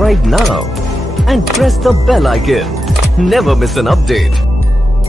subscribe now and press the bell icon. Never miss an update.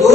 2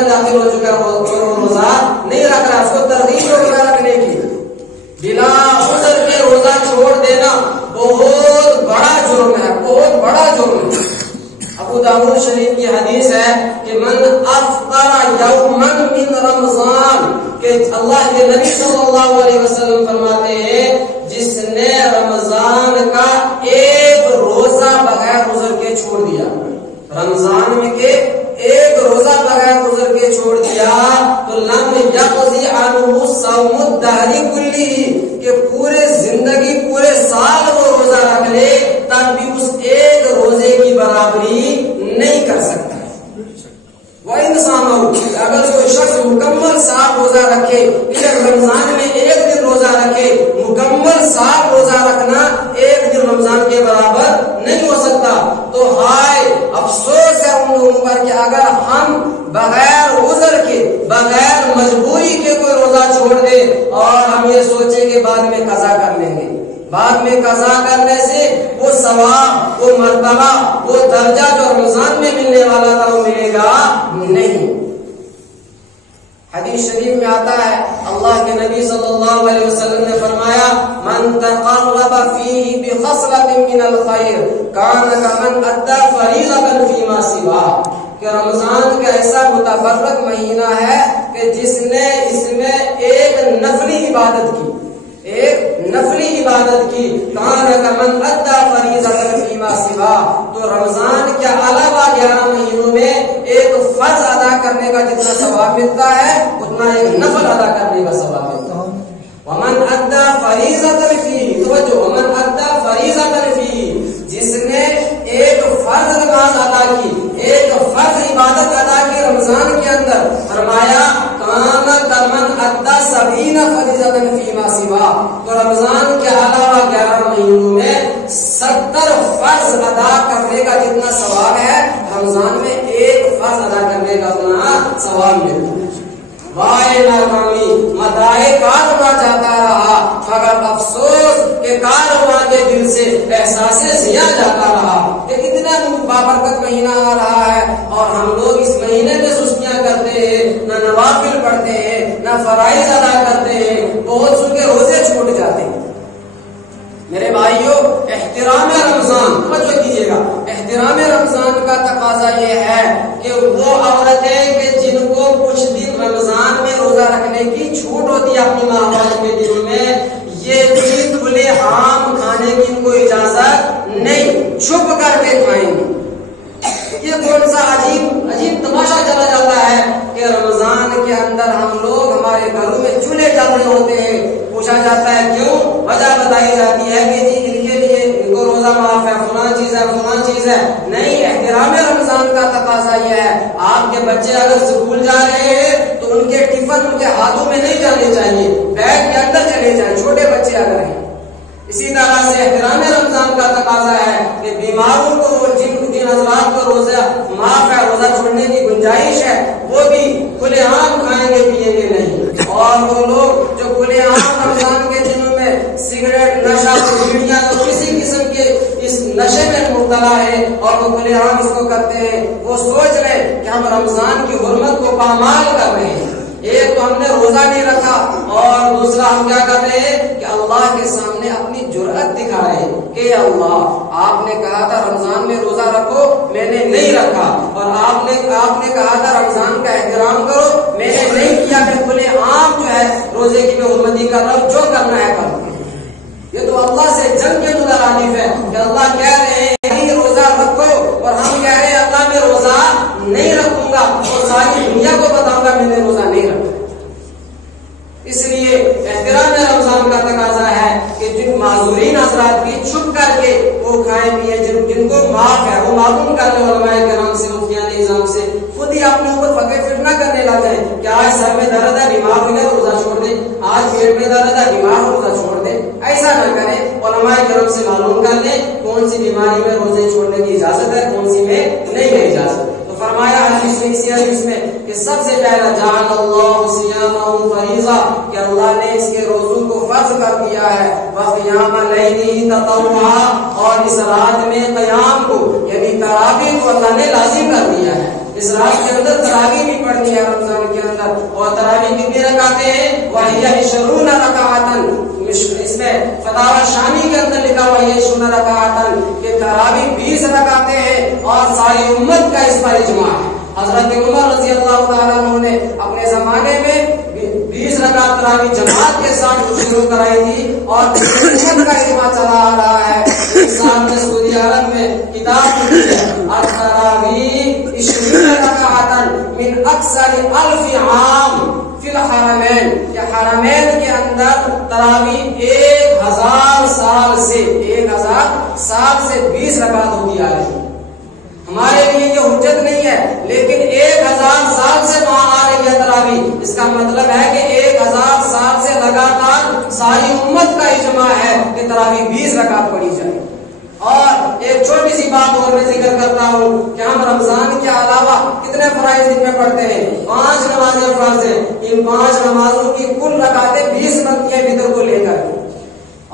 میں داخل ہو چکا ہے روزہ نہیں رکھ رہا، اس کو ترغیب ہو گیا رکھنے کی، بلا عذر کے روزہ چھوڑ دینا بہت بڑا جرم ہے، بہت بڑا جرم ہے۔ ابو داؤد شریف کی حدیث ہے کہ من افطر یوما من رمضان، کہ اللہ کے نبی صلی اللہ علیہ وسلم فرماتے ہیں جس نے رمضان کا ایک روزہ بغیر عذر کے چھوڑ دیا، رمضان میں کے ایک روزہ بغیر عذر کے چھوڑ دیا تو لم یقضی عنہ صوم الدہر کلہ، کہ پورے زندگی پورے سال وہ روزہ رکھ لے تب بھی اس ایک روزے کی برابری نہیں کر سکتا۔ وہ انسان ہو اگر کوئی شخص مکمل سال روزہ رکھے، رمضان میں ایک دن روزہ رکھے، مکمل سال روزہ رکھنا ایک دن رمضان کے برابر نہیں ہو سکتا، تو ہائے افسوس ہے ان لوگوں پر کہ اگر ہم بغیر عذر کے بغیر مجبوری کے کوئی روزہ چھوڑ دے اور ہم یہ سوچیں کہ بعد میں قضا کر لیں گے، بعد میں قضا کرنے سے وہ ثواب، وہ مرتبہ، وہ درجہ جو رمضان میں ملنے والا تھا وہ ملے گا نہیں۔ حدیث شریف میں آتا ہے اللہ کے نبی صلی اللہ علیہ وسلم نے فرمایا من تقرب فیہ بخصلۃ من الخیر کان کمن ادى فریضۃ فیما سواه، کہ رمضان کا ایسا متبرک مہینہ ہے کہ جس نے اس میں ایک نفلی عبادت کی، ایک نفلی عبادت کی، کان کمن ادى فریضۃ فیما سواه، تو رمضان کے علاوہ 11 مہینوں میں ایک فرض ادا کرنے کا جتنا ثواب ملتا ہے اتنا ایک نفل ادا کرنے کا ثواب ملتا ہے۔ ومن ادى فریضۃ فیہ، توجہ، ومن ادى فریضۃ فیہ، جس نے ایک فرض نماز ادا کی، ایک فرض عبادت ادا کی رمضان کے اندر، فرمایا کان کمن ادى 70 فریضۃ فیما سواه، تو رمضان کے علاوہ 11 مہینوں میں 70 فرض ادا کرنے کا جتنا ثواب ہے رمضان میں ایک فرض ادا کرنے کا اتنا ثواب ملتا ہے۔ وائے ناکامی، مدائے کارواں جاتا رہا مگر افسوس کہ کارواں کے دل سے احساس ضیاء جاتا رہا کہ اتنا بابرکت مہینہ آ رہا ہے اور ہم لوگ اس مہینے میں سستیاں کرتے ہیں، نہ نوافل پڑھتے ہیں، نہ فرائض ادا کرتے ہیں، بہت سن کے روزے چھوٹ جاتے ہیں۔ میرے بھائیوں، احترام رمضان، توجہ کیجیے گا، احترام رمضان کا تقاضا یہ ہے کہ وہ عورتیں کہ جن کو کچھ دن رمضان میں روزہ رکھنے کی چھوٹ ہوتی ہے اپنی ماحول کے دن میں، یہ بھی کھلے عام کھانے کی ان کو اجازت نہیں، چھپ کر کے کھائیں گے۔ یہ کون سا عجیب تماشا چلا جاتا ہے کہ رمضان کے اندر ہم لوگ ہمارے گھروں میں چولہے جل رہے ہوتے ہیں، پوچھا جاتا ہے کیوں، وجہ بتائی جاتی ہے کہ جی ان کے لیے ان کو روزہ معاف ہے، فلاں چیز ہے، فلاں چیز ہے۔ نہیں، احترام رمضان کا تقاضا یہ ہے آپ کے بچے اگر اسکول جا رہے ہیں تو ان کے ٹفن ان کے ہاتھوں میں نہیں جانے چاہیے، بیگ کے اندر چلے جائیں، چھوٹے بچے اگر ہیں۔ اسی طرح سے احترام رمضان کا تقاضا ہے کہ بیماروں کو جن حضرات کو روزہ معاف ہے، روزہ چھوڑنے کی گنجائش ہے، وہ بھی کھلے عام کھائیں گے پیئیں گے نہیں، اور وہ لوگ جو کھلے عام رمضان کے دنوں میں سگریٹ، نشہ، بیڑیاں تو کسی قسم کے اس نشے میں مبتلا ہے اور وہ کھلے عام اس کو کرتے ہیں، وہ سوچ رہے کہ ہم رمضان کی حرمت کو پامال کر رہے ہیں۔ ایک تو ہم نے روزہ نہیں رکھا اور دوسرا ہم کیا کر رہے ہیں کہ اللہ کے سامنے اپنی جرأت دکھا رہے ہیں کہ اللہ آپ نے کہا تھا رمضان میں روزہ رکھو، میں نے نہیں رکھا، اور آپ نے کہا تھا رمضان کا احترام کرو، میں نے نہیں کیا، کہ کھلے عام جو ہے روزے کی میں حرمتی کر رہا ہوں، جو کرنا ہے کرو۔ یہ تو اللہ سے جنگ کے مترادف ہے کہ اللہ کہہ رہے ہیں نہیں روزہ رکھو اور ہم کہہ رہے ہیں اللہ میں روزہ نہیں رکھوں گا اور ساری دنیا کو بتاؤں گا میں نے روزہ نہیں رکھا۔ اس لیے احترام رمضان کا تقاضا ہے کہ جن معذورین حضرات بھی چھپ کر کے وہ کھائیں پیئیں، جن کو معاف ہے وہ معلوم کر لیں علماء کرام سے، مفتیان نظام سے، خود ہی اپنے اوپر فقہ فتنہ کرنے لگ جائیں کہ آج سر میں درد ہے بیمار ہو گیا روزہ چھوڑ دیں، آج پیٹ میں درد ہے بیمار ہو روزہ چھوڑ دیں۔ ایسا نہ کریں، علماء کرام سے معلوم کر لیں کون سی بیماری میں روزے چھوڑنے کی اجازت ہے، کون سی میں نہیں ہے اجازت۔ تو فرمایا حدیث میں کہ سب سے پہلا جعل اللہ صیامہ فریضہ، کہ اللہ نے اس کے روزوں کو فرض کر دیا ہے، وقیام لیلہ تطوعا، اور اس رات میں قیام کو یعنی تراویح کو اللہ نے لازم کر دیا ہے۔ اس رات کے اندر تراویح بھی پڑھنی ہے رمضان کے اندر. اور تراویح کتنی رکعتیں ہیں؟ وَهِيَ 20 رَكَعَةً. اس میں فتاوی شامی کے اندر لکھا ہوا ہے 20 رکعتیں کہ تراویح 20 رکعتیں ہیں اور ساری امت کا اس پر اجماع ہے. حضرت عمر رضی اللہ تعالیٰ عنہ نے اپنے زمانے میں 20 رکعت تراویح جماعت کے ساتھ شروع کرائی تھی اور امت کا اجماع چلا آ رہا ہے. اسلام نے سعودی عرب میں کتاب لکھی ہے التراویح 20 رکعتاً من اکثر 1000 عام فی الحرمین کہ حرمین کے اندر تراویح 1000 سال سے 20 رکعت ہوتی آ رہی ہے. ہمارے لیے یہ حجت نہیں ہے لیکن 1000 سال سے وہاں آ رہی ہے تراویح. اس کا مطلب ہے کہ 1000 سال سے لگاتار ساری امت کا اجماع ہے کہ تراویح 20 رکعت پڑھی جائے. اور ایک چھوٹی سی بات اور میں ذکر کرتا ہوں کہ ہم رمضان کے علاوہ کتنے فرائض دن میں پڑھتے ہیں؟ 5 نمازیں فرض ہیں. ان 5 نمازوں کی کل رکعتیں 20 بنتی ہیں فطر کو لے کر.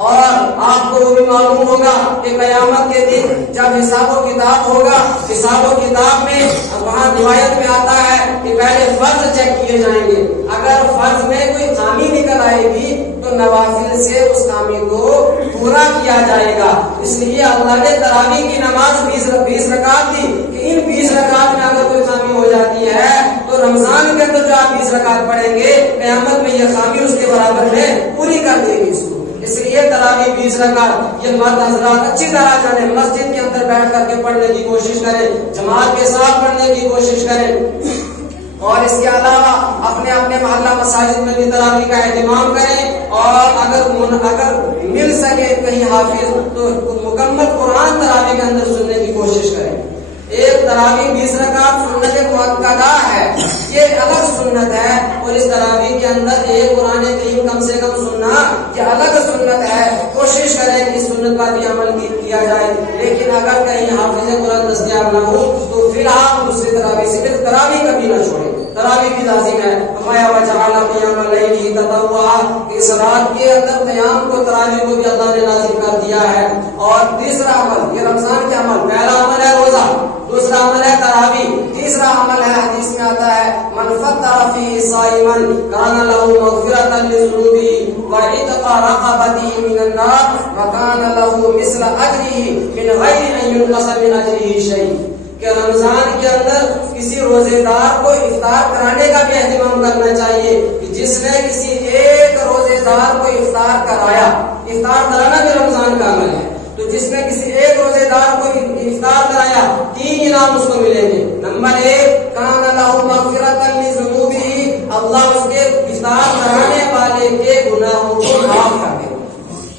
اور آپ کو وہ بھی معلوم ہوگا کہ قیامت کے دن جب حساب و کتاب ہوگا, حساب و کتاب میں وہاں روایت میں آتا ہے کہ پہلے فرض چیک کیے جائیں گے. اگر فرض میں کوئی خامی نکل آئے گی تو نوافل سے اس خامی کو پورا کیا جائے گا. اس لیے اللہ نے تراویح کی نماز 20 رکعت دی کہ ان 20 رکعت میں اگر کوئی خامی ہو جاتی ہے تو رمضان کے اندر جو آپ 20 رکعت پڑھیں گے قیامت میں یہ خامی اس کے برابر میں پوری کر دے گی اس کو. اس لیے تراویح 20 رکعت یہ مرد حضرات اچھی طرح جانے, مسجد کے اندر بیٹھ کر کے پڑھنے کی کوشش کریں, جماعت کے ساتھ پڑھنے کی کوشش کریں. اور اس کے علاوہ اپنے اپنے محلہ مساجد میں بھی تراویح کا اہتمام کریں. اور اگر مل سکے کہیں حافظ تو مکمل قرآن تراویح کے اندر سننے کی کوشش کریں. ایک تراویح 20 رکعت سنت مؤکدہ ہے, یہ الگ سنت ہے. اور اس تراویح کے اندر ایک قرآن کریم کم سے کم سننا یہ الگ سنت ہے. کوشش کریں کہ اس سنت پر بھی عمل کیا جائے. لیکن اگر کہیں حافظ قرآن دستیاب نہ ہو تو پھر آپ دوسری تراویح سے تراویح کبھی نہ چھوڑیں. تراویح کی لازم ہے. فرمایا وجعل قیام اللیل تطوعا, اس رات کے اندر قیام کو تراویح کو بھی اللہ نے لازم کر دیا ہے. اور تیسرا عمل, یہ رمضان کے عمل, پہلا عمل ہے روزہ, دوسرا عمل ہے تراویح, تیسرا عمل ہے حدیث میں آتا ہے من فطر فی صائما کان له مغفرۃ لذنوبہ وعتق رقبتہ من النار وکان له مثل اجرہ من غیر ان ينقص من اجرہ شیء. کہ رمضان کے اندر کسی روزے دار کو افطار کرانے کا بھی اہتمام کرنا چاہیے کہ جس نے کسی ایک روزے دار کو افطار کرایا. افطار کرانا بھی رمضان کا عمل ہے. تو جس نے کسی ایک روزے دار کو افطار کرایا 3 انعام اس کو ملیں گے. نمبر 1 کان لہ مغفرۃ لذنوبہ, اللہ اس کے افطار کرانے والے کے گناہوں کو معاف کر دے.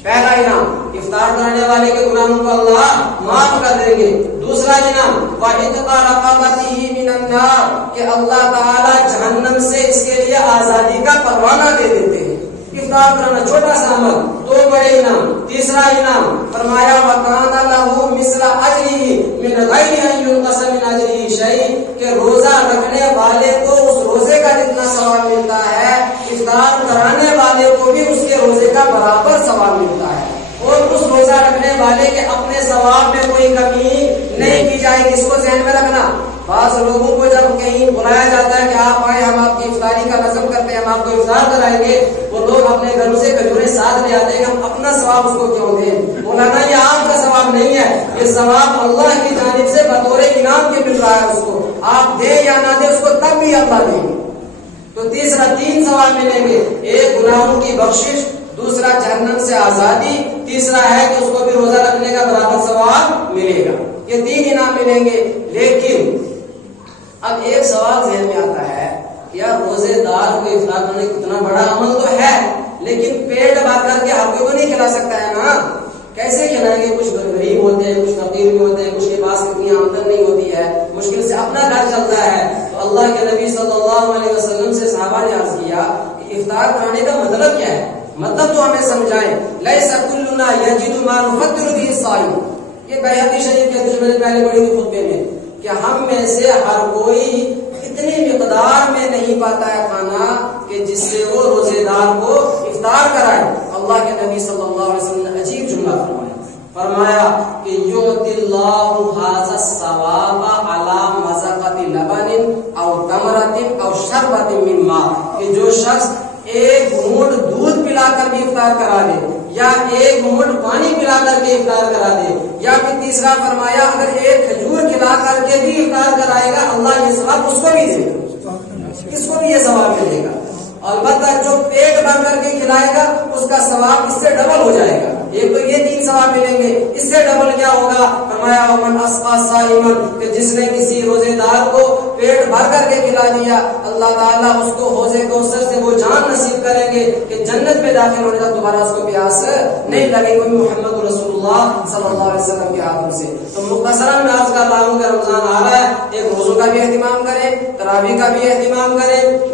پہلا انعام, افطار کرانے والے کے گناہوں کو اللہ معاف کر دیں گے. دوسرا انعام وعتق رقبتہ من النار, کہ اللہ تعالی جہنم سے اس کے لیے آزادی کا پروانہ دے دیتے ہیں. افطار کرانا چھوٹا سا عمل, 2 بڑے انعام. تیسرا انعام فرمایا وکان لہ مثل اجرہ من غیر ان ينقص من اجرہ شیء, کہ روزہ رکھنے والے کو اس روزے کا جتنا ثواب ملتا ہے افطار کرانے والے کو بھی اس کے روزے کا برابر ثواب ملتا ہے. اور اس روزہ رکھنے والے کے اپنے ثواب میں کوئی کمی نہیں کی جائے گی. اس کو ذہن میں رکھنا. بعض لوگوں کو جب کہیں بلایا جاتا ہے کہ آپ آئے, ہم آپ کی افطاری کا نظم کرتے ہیں, ہم آپ کو افطار کرائیں گے, وہ لوگ اپنے گھروں سے کھجوریں ساتھ لے آتے ہیں کہ ہم اپنا ثواب اس کو کیوں دیں. مولانا یہ آپ کا ثواب نہیں ہے, یہ ثواب اللہ کی جانب سے بطور انعام کے مل رہا ہے. اس کو آپ دیں یا نہ دیں اس کو تب بھی اللہ دیں گے. تو تیسرا 3 ثواب ملیں گے. ایک گناہوں کی بخشش, دوسرا جہنم سے آزادی, تیسرا ہے کہ اس کو بھی روزہ رکھنے کا برابر ثواب ملے گا. یہ 3 انعام ملیں گے. لیکن اب ایک سوال ذہن میں آتا ہے, یار روزے دار کو افطار کرنے کتنا بڑا عمل تو ہے, لیکن پیٹ بھر کر کے ہر کوئی کو نہیں کھلا سکتا ہے نا. کیسے کھلائیں گے؟ کچھ غریب ہوتے ہیں, کچھ فقیر بھی ہوتے ہیں, کچھ کے پاس اتنی آمدن نہیں ہوتی ہے, مشکل سے اپنا گھر چلتا ہے. تو اللہ کے نبی صلی اللہ علیہ وسلم سے صحابہ نے عرض کیا کہ افطار کرانے کا مطلب کیا ہے, مطلب تو ہمیں سمجھائیں. لیس کلنا یجد ما نفطر به الصائم, یہ بیہقی شریف کے حدیث میں نے پہلے پڑھی تھی خطبے میں کہ ہم میں سے ہر کوئی اتنی مقدار میں نہیں پاتا ہے کھانا کہ جس سے وہ روزے دار کو افطار کرائے. اللہ کے نبی صلی اللہ علیہ وسلم نے عجیب جملہ فرمایا کہ یؤتی اللہ ھذا الثواب علی مذاقۃ لبن شخص ایک گھونٹ دودھ پلا کر بھی افطار کرا دے یا ایک گھونٹ پانی پلا کر کے افطار کرا دے، یا پھر تیسرا فرمایا اگر ایک کھجور کھلا کر کے بھی افطار کرائے گا اللہ یہ ثواب اس کو بھی دے گا، اس کو بھی یہ ثواب ملے گا۔ البتہ جو پیٹ بھر کر کے کھلائے گا اس کا ثواب اس سے ڈبل ہو جائے گا۔ ایک تو یہ 3 ثواب ملیں گے، اس سے ڈبل کیا ہوگا؟ فرمایا ومن اسقى صائما، کہ جس نے کسی روزے دار کو پیٹ بھر کر کے کھلا دیا اللہ تعالیٰ اس کو حوض کوثر سے وہ جان نصیب کریں گے کہ جنت میں داخل ہونے تک دوبارہ اس کو پیاس نہیں لگے گی، محمد رسول اللہ صلی اللہ علیہ وسلم کے ہاتھوں سے۔ تو مختصراً میں عرض کر رہا ہوں کہ رمضان آ رہا ہے، ایک روزوں کا بھی اہتمام کریں، تراویح کا بھی اہتمام کریں،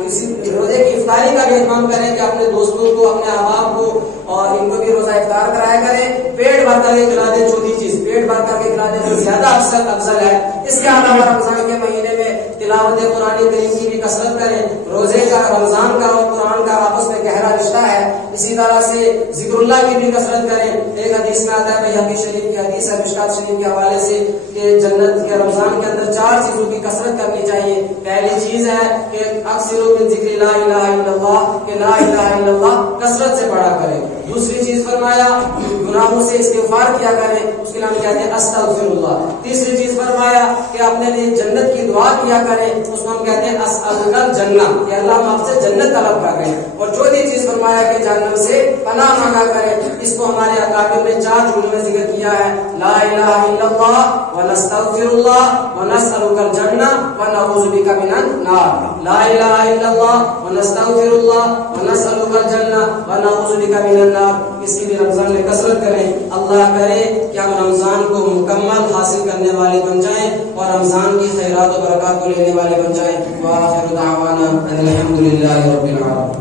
کسی روزے کی افطاری کا بھی اہتمام کریں کہ اپنے دوستوں کو اپنے احباب کو اور ان کو بھی روزہ افطار کرایا کریں، پیٹ بھر کر کے کھلا دیں۔ چوتھی چیز پیٹ بھر کر کے کھلا دیں تو زیادہ افضل ہے۔ اس کے علاوہ رمضان کے مہینے میں تلاوت قرآن کریم کی بھی کثرت کریں۔ روزے کا رمضان کا اور قرآن کا آپس میں گہرا رشتہ ہے، اسی طرح سے ذکر اللہ کی بھی کثرت کریں۔ ایک حدیث میں آتا ہے بحقی شریف کی حدیث ہے مشکات شریف کے حوالے سے کہ جنت کے رمضان کے اندر 4 چیزوں کی کثرت کرنی چاہیے۔ پہلی چیز ہے کہ اکثر من ذکر لا الہ الا اللہ، کہ لا الہ الا اللہ کثرت سے پڑھا کریں۔ دوسری چیز فرمایا گناہوں سے استغفار کیا کریں، اس کے نام کہتے ہیں استغفر اللہ۔ تیسری چیز فرمایا کہ اپنے لیے جنت کی دعا کیا کریں، اس کو ہم کہتے ہیں اسألک الجنہ، کہ اللہ ہم آپ سے جنت طلب کریں۔ اور چوتھی چیز فرمایا کہ جہنم سے پناہ مانگا کریں۔ اس کو ہمارے اکابر نے 4 جملوں میں ذکر کیا ہے، لا الہ الا اللہ ونستغفر اللہ ونسألک الجنہ ونعوذ بک من النار۔ لا الہ الا اللہ ونستغفر اللہ ونسألک الجنہ ونعوذ بک من النار۔ اس کی بھی رمضان میں کثرت کریں۔ اللہ کرے کہ ہم رمضان کو مکمل حاصل کرنے والے بن جائیں اور رمضان کی خیرات و برکات کو لینے والے بن جائیں۔ وآخر دعوانا ان الحمد للہ رب العالمین۔